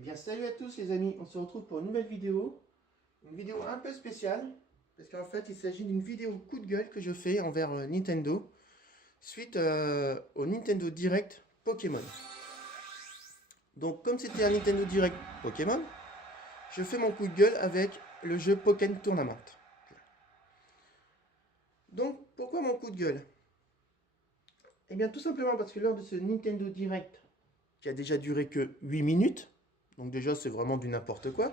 Eh bien salut à tous les amis, on se retrouve pour une nouvelle vidéo. Une vidéo un peu spéciale, parce qu'en fait il s'agit d'une vidéo coup de gueule que je fais envers Nintendo, suite au Nintendo Direct Pokémon. Donc comme c'était un Nintendo Direct Pokémon, je fais mon coup de gueule avec le jeu Pokémon Tournament. Donc pourquoi mon coup de gueule? Eh bien tout simplement parce que lors de ce Nintendo Direct, qui a déjà duré que 8 minutes, donc déjà c'est vraiment du n'importe quoi,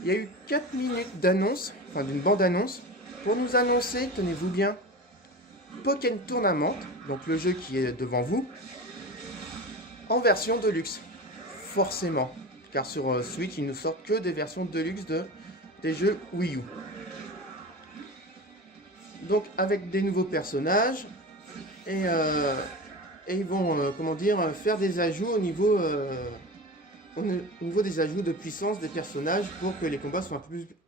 il y a eu 4 minutes d'annonce, enfin d'une bande-annonce, pour nous annoncer, tenez-vous bien, Pokémon Tournament, donc le jeu qui est devant vous, en version Deluxe. Forcément, car sur Switch, ils nous sortent que des versions Deluxe des jeux Wii U. Donc avec des nouveaux personnages, et ils vont, comment dire, faire des ajouts au niveau des ajouts de puissance des personnages pour que les combats soient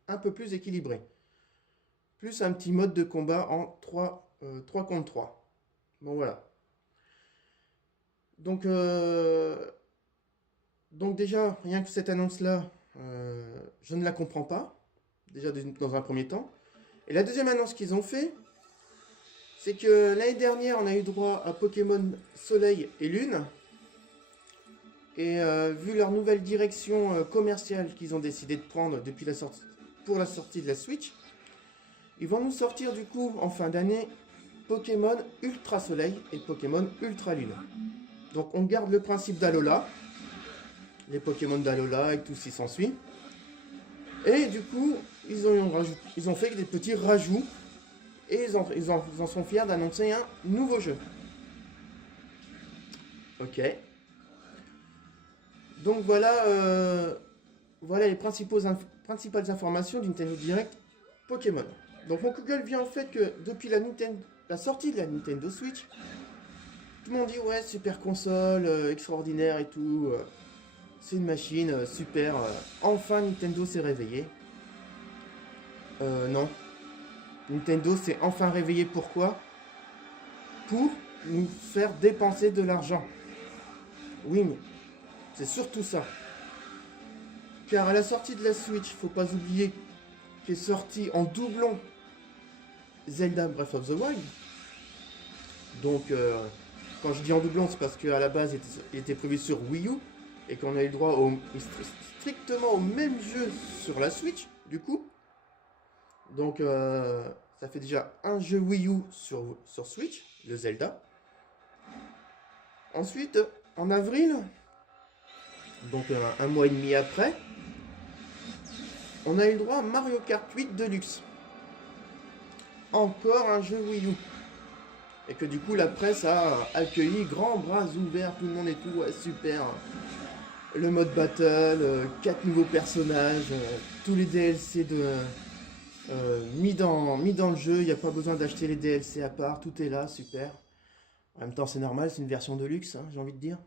un peu plus équilibrés. Plus un petit mode de combat en 3 contre 3. Bon voilà. Donc déjà, rien que cette annonce-là, je ne la comprends pas. Déjà dans un premier temps. Et la deuxième annonce qu'ils ont fait, c'est que l'année dernière, on a eu droit à Pokémon Soleil et Lune. Et vu leur nouvelle direction commerciale qu'ils ont décidé de prendre depuis pour la sortie de la Switch, ils vont nous sortir du coup en fin d'année Pokémon Ultra Soleil et Pokémon Ultra Lune. Donc on garde le principe d'Alola, les Pokémon d'Alola et tout ce qui s'ensuit. Et du coup, ils ont fait des petits rajouts et ils en sont fiers d'annoncer un nouveau jeu. Ok. Donc voilà les principales informations d'une Nintendo Direct Pokémon. Donc mon Google vient en fait que depuis la sortie de la Nintendo Switch, tout le monde dit ouais super console, extraordinaire et tout, c'est une machine super, enfin Nintendo s'est réveillé. Non, Nintendo s'est enfin réveillé, pourquoi? Pour nous faire dépenser de l'argent. Oui mais c'est surtout ça. Car à la sortie de la Switch, faut pas oublier qu'est sorti en doublon Zelda Breath of the Wild. Donc, quand je dis en doublon, c'est parce qu'à la base, il était prévu sur Wii U et qu'on a eu le droit strictement au même jeu sur la Switch, du coup. Donc, ça fait déjà un jeu Wii U sur Switch, le Zelda. Ensuite, en avril, donc un mois et demi après, on a eu le droit à Mario Kart 8 Deluxe. Encore un jeu Wii U. Et que du coup la presse a accueilli grands bras ouverts, tout le monde et tout, ouais, super. Le mode battle, 4 nouveaux personnages, tous les DLC mis dans le jeu, il n'y a pas besoin d'acheter les DLC à part, tout est là, super. En même temps c'est normal, c'est une version de luxe, hein, j'ai envie de dire.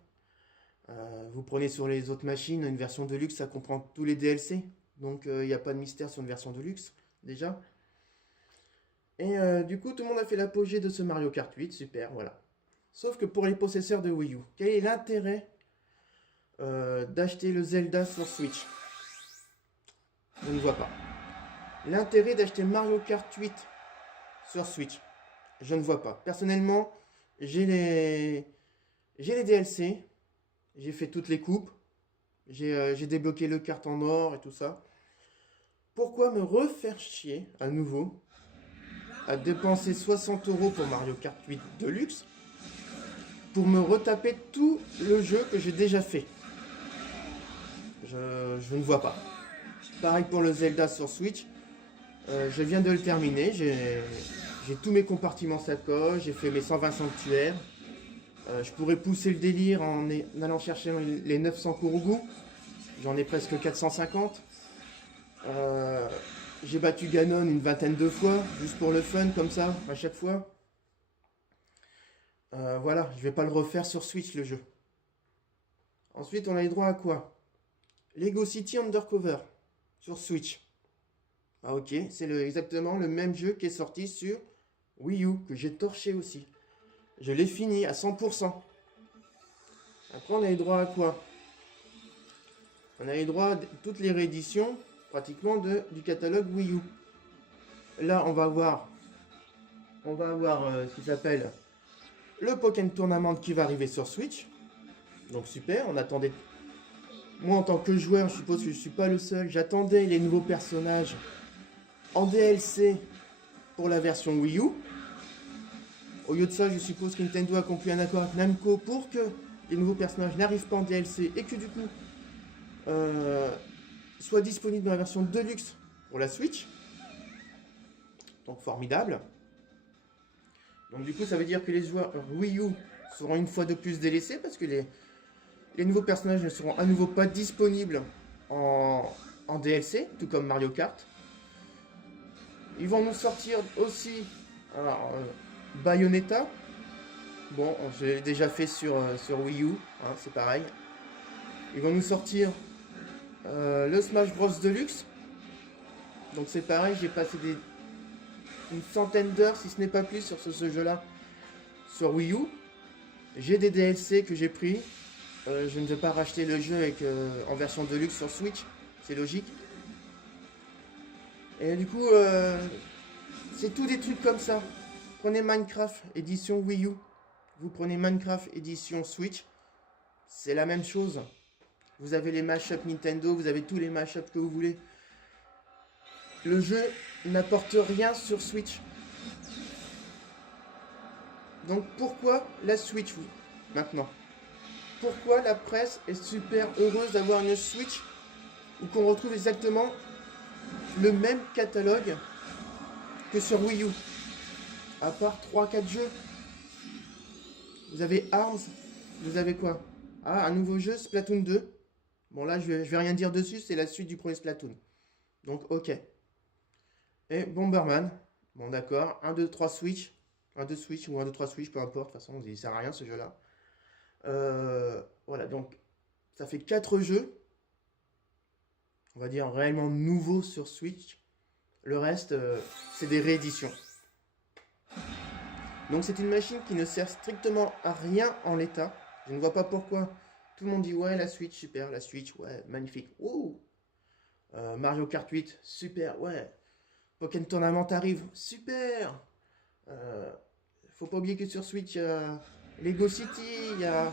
Vous prenez sur les autres machines, une version de luxe, ça comprend tous les DLC. Donc il n'y a pas de mystère sur une version de luxe, déjà. Et du coup, tout le monde a fait l'apogée de ce Mario Kart 8, super, voilà. Sauf que pour les possesseurs de Wii U, quel est l'intérêt d'acheter le Zelda sur Switch? Je ne vois pas. L'intérêt d'acheter Mario Kart 8 sur Switch? Je ne vois pas. Personnellement, j'ai les DLC, j'ai fait toutes les coupes, j'ai débloqué le kart en or et tout ça. Pourquoi me refaire chier à nouveau à dépenser 60 € pour Mario Kart 8 Deluxe pour me retaper tout le jeu que j'ai déjà fait? Je ne vois pas. Pareil pour le Zelda sur Switch. Je viens de le terminer. J'ai tous mes compartiments sacoche. J'ai fait mes 120 sanctuaires. Je pourrais pousser le délire en allant chercher les 900 Kurugu. J'en ai presque 450. J'ai battu Ganon une vingtaine de fois, juste pour le fun, comme ça, à chaque fois. Voilà, je vais pas le refaire sur Switch, le jeu. Ensuite, on a les droits à quoi? Lego City Undercover, sur Switch. Ah ok, c'est exactement le même jeu qui est sorti sur Wii U, que j'ai torché aussi. Je l'ai fini à 100%. Après, on a les droits à quoi? On a eu droit à toutes les rééditions, pratiquement, du catalogue Wii U. Là, on va avoir ce qui s'appelle le Pokémon Tournament qui va arriver sur Switch. Donc super, on attendait... Moi, en tant que joueur, je suppose que je suis pas le seul. J'attendais les nouveaux personnages en DLC pour la version Wii U. Au lieu de ça, je suppose que Nintendo a conclu un accord avec Namco pour que les nouveaux personnages n'arrivent pas en DLC et que du coup soient disponibles dans la version Deluxe pour la Switch. Donc formidable. Donc du coup, ça veut dire que les joueurs Wii U seront une fois de plus délaissés parce que les nouveaux personnages ne seront à nouveau pas disponibles en DLC, tout comme Mario Kart. Ils vont nous sortir aussi Bayonetta. Bon, j'ai déjà fait sur Wii U, hein, c'est pareil. Ils vont nous sortir le Smash Bros Deluxe. Donc c'est pareil, j'ai passé une centaine d'heures, si ce n'est pas plus, sur ce jeu-là, sur Wii U. J'ai des DLC que j'ai pris. Je ne vais pas racheter le jeu en version Deluxe sur Switch, c'est logique. Et du coup, c'est tout des trucs comme ça. Prenez Minecraft édition Wii U, vous prenez Minecraft édition Switch, c'est la même chose. Vous avez les mashups Nintendo, vous avez tous les mashups que vous voulez. Le jeu n'apporte rien sur Switch. Donc pourquoi la Switch maintenant? Pourquoi la presse est super heureuse d'avoir une Switch où qu'on retrouve exactement le même catalogue que sur Wii U? À part 3-4 jeux. Vous avez ARMS, vous avez quoi? Ah, un nouveau jeu, Splatoon 2. Bon là, je vais rien dire dessus, c'est la suite du premier Splatoon. Donc ok. Et Bomberman. Bon d'accord, 1, 2, 3 Switch. 1, 2 Switch ou 1, 2, 3 Switch, peu importe, de toute façon, il sert à rien ce jeu-là. Voilà, donc ça fait 4 jeux. On va dire réellement nouveaux sur Switch. Le reste, c'est des rééditions. Donc c'est une machine qui ne sert strictement à rien en l'état. Je ne vois pas pourquoi. Tout le monde dit ouais la Switch, super, la Switch, ouais, magnifique. Ouh. Mario Kart 8, super, ouais. Pokémon Tournament arrive, super. Faut pas oublier que sur Switch, il y a Lego City, il y a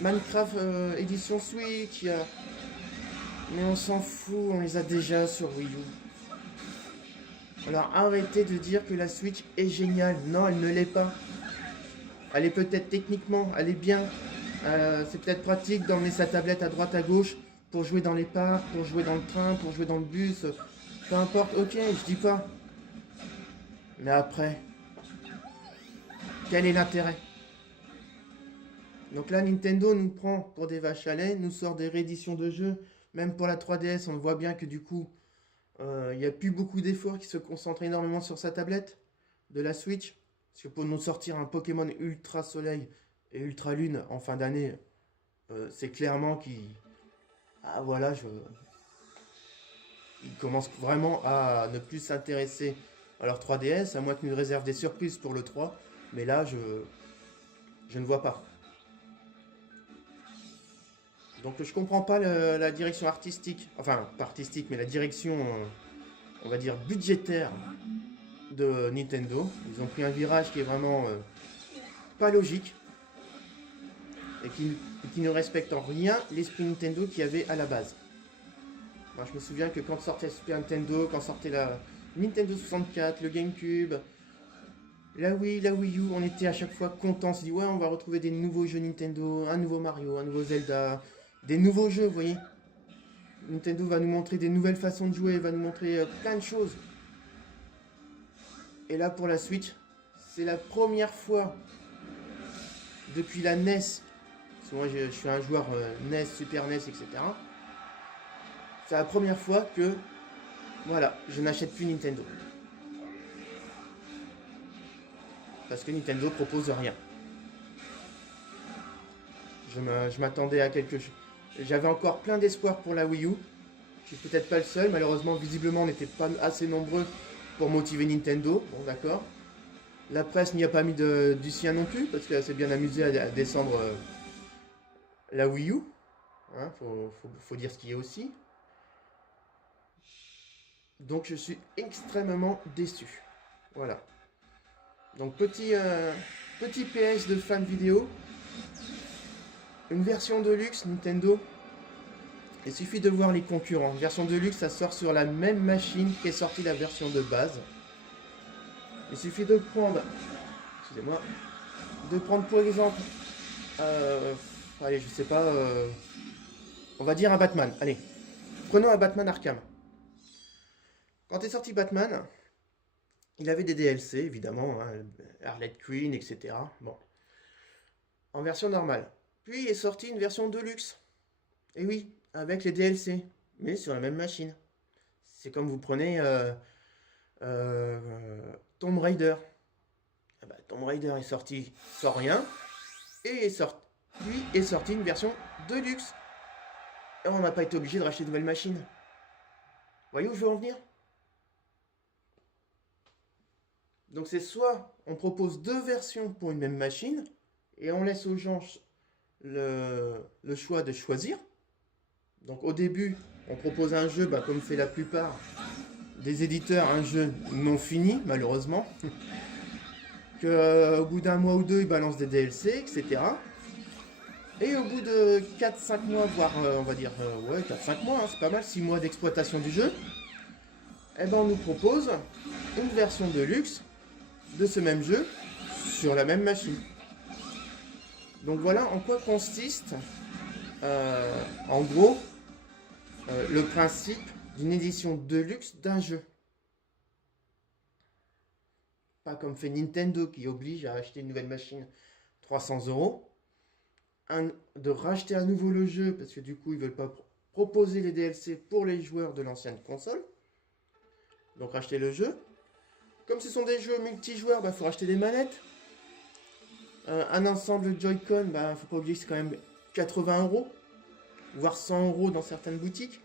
Minecraft édition Switch, il y a... Mais on s'en fout, on les a déjà sur Wii U. Alors arrêtez de dire que la Switch est géniale. Non, elle ne l'est pas. Elle est peut-être techniquement, elle est bien. C'est peut-être pratique d'emmener sa tablette à droite à gauche pour jouer dans les parcs, pour jouer dans le train, pour jouer dans le bus. Peu importe, ok, je dis pas. Mais après, quel est l'intérêt? Donc là, Nintendo nous prend pour des vaches à lait, nous sort des rééditions de jeux. Même pour la 3DS, on voit bien que du coup, il n'y a plus beaucoup d'efforts qui se concentrent énormément sur sa tablette de la Switch. Parce que pour nous sortir un Pokémon Ultra Soleil et Ultra Lune en fin d'année, c'est clairement qu'il... Ah voilà, ils commencent vraiment à ne plus s'intéresser à leur 3DS, à moins qu'ils nous réservent des surprises pour le 3. Mais là, je ne vois pas. Donc je comprends pas la direction artistique, enfin pas artistique, mais la direction, on va dire, budgétaire de Nintendo. Ils ont pris un virage qui est vraiment pas logique et qui ne respecte en rien l'esprit Nintendo qu'il y avait à la base. Moi, je me souviens que quand sortait Super Nintendo, quand sortait la Nintendo 64, le GameCube, la Wii U, on était à chaque fois contents, on se dit ouais, on va retrouver des nouveaux jeux Nintendo, un nouveau Mario, un nouveau Zelda, des nouveaux jeux, vous voyez. Nintendo va nous montrer des nouvelles façons de jouer, va nous montrer plein de choses. Et là pour la Switch, c'est la première fois depuis la NES, parce que moi je suis un joueur NES, Super NES, etc. C'est la première fois que, voilà, je n'achète plus Nintendo. Parce que Nintendo propose rien. Je m'attendais à quelque chose. J'avais encore plein d'espoir pour la Wii U. Je suis peut-être pas le seul, malheureusement, visiblement, on n'était pas assez nombreux pour motiver Nintendo. Bon, d'accord. La presse n'y a pas mis du sien non plus, parce qu'elle s'est bien amusée à descendre la Wii U. Hein, faut dire ce qui est aussi. Donc je suis extrêmement déçu. Voilà. Donc petit PS de fan vidéo. Une version de luxe Nintendo. Il suffit de voir les concurrents. Version de luxe, ça sort sur la même machine qu'est sortie la version de base. Il suffit de prendre, excusez-moi, de prendre pour exemple, allez, je sais pas, on va dire un Batman. Allez, prenons un Batman Arkham. Quand est sorti Batman, il avait des DLC évidemment, hein, Harley Quinn, etc. Bon, en version normale. Puis est sortie une version de luxe. Et oui, avec les DLC, mais sur la même machine. C'est comme vous prenez Tomb Raider. Ah bah, Tomb Raider est sorti sans rien, et lui est sorti une version de luxe. Et on n'a pas été obligé de racheter de nouvelles machines. Voyez où je veux en venir? Donc c'est soit on propose deux versions pour une même machine, et on laisse aux gens le choix de choisir. Donc au début, on propose un jeu, bah, comme fait la plupart des éditeurs, un jeu non fini, malheureusement. Au bout d'un mois ou deux, ils balancent des DLC, etc. Et au bout de 4-5 mois, voire on va dire, ouais, 4-5 mois, hein, c'est pas mal, 6 mois d'exploitation du jeu, eh ben, on nous propose une version de luxe de ce même jeu sur la même machine. Donc voilà en quoi consiste, en gros, le principe d'une édition de luxe d'un jeu. Pas comme fait Nintendo qui oblige à acheter une nouvelle machine 300 €, de racheter à nouveau le jeu parce que du coup ils veulent pas proposer les DLC pour les joueurs de l'ancienne console. Donc racheter le jeu. Comme ce sont des jeux multijoueurs, bah faut racheter des manettes. Un ensemble Joy-Con, bah faut pas oublier que c'est quand même 80 €, voire 100 € dans certaines boutiques.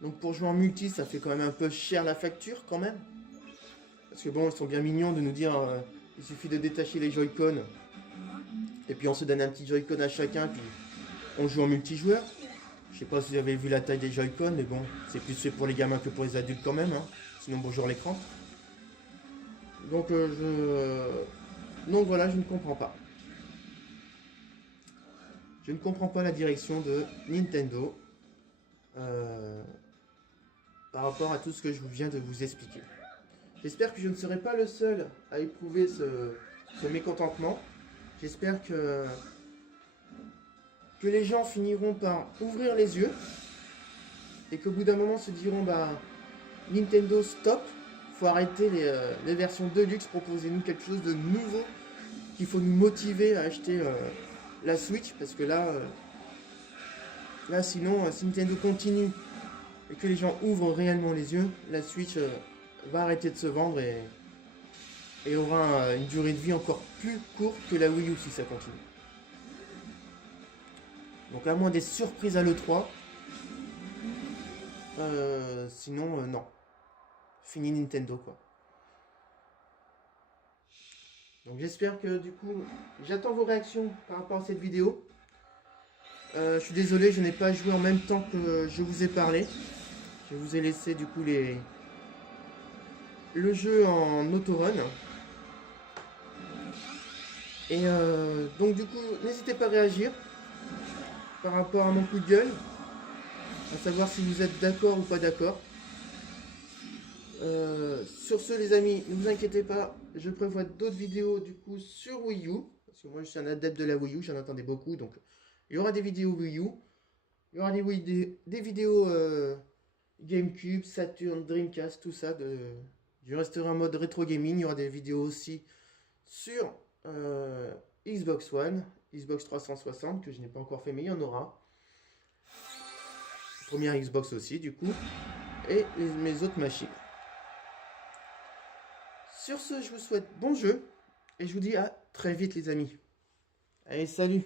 Donc pour jouer en multi, ça fait quand même un peu cher la facture quand même. Parce que bon, ils sont bien mignons de nous dire il suffit de détacher les Joy-Con et puis on se donne un petit Joy-Con à chacun, puis on joue en multijoueur. Je sais pas si vous avez vu la taille des Joy-Con, mais bon, c'est plus fait pour les gamins que pour les adultes quand même, hein. Sinon bonjour l'écran. Donc donc voilà, je ne comprends pas. Je ne comprends pas la direction de Nintendo par rapport à tout ce que je viens de vous expliquer. J'espère que je ne serai pas le seul à éprouver ce mécontentement. J'espère que les gens finiront par ouvrir les yeux et qu'au bout d'un moment se diront bah Nintendo stop, faut arrêter les versions Deluxe, proposez-nous quelque chose de nouveau, qu'il faut nous motiver à acheter la Switch, parce que là sinon si Nintendo continue et que les gens ouvrent réellement les yeux, la Switch va arrêter de se vendre et aura une durée de vie encore plus courte que la Wii U si ça continue. Donc à moins des surprises à l'E3, sinon non. Fini Nintendo quoi. Donc j'espère que du coup, j'attends vos réactions par rapport à cette vidéo. Je suis désolé, je n'ai pas joué en même temps que je vous ai parlé. Je vous ai laissé du coup le jeu en autorun. Et donc du coup, n'hésitez pas à réagir par rapport à mon coup de gueule, à savoir si vous êtes d'accord ou pas d'accord. Sur ce les amis, ne vous inquiétez pas, je prévois d'autres vidéos du coup sur Wii U, parce que moi je suis un adepte de la Wii U, j'en attendais beaucoup, donc il y aura des vidéos Wii U, il y aura des vidéos GameCube, Saturn, Dreamcast, tout ça, je resterai en mode rétro gaming, il y aura des vidéos aussi sur Xbox One, Xbox 360, que je n'ai pas encore fait mais il y en aura. Première Xbox aussi du coup, et mes autres machines. Sur ce, je vous souhaite bon jeu, et je vous dis à très vite les amis. Allez, salut!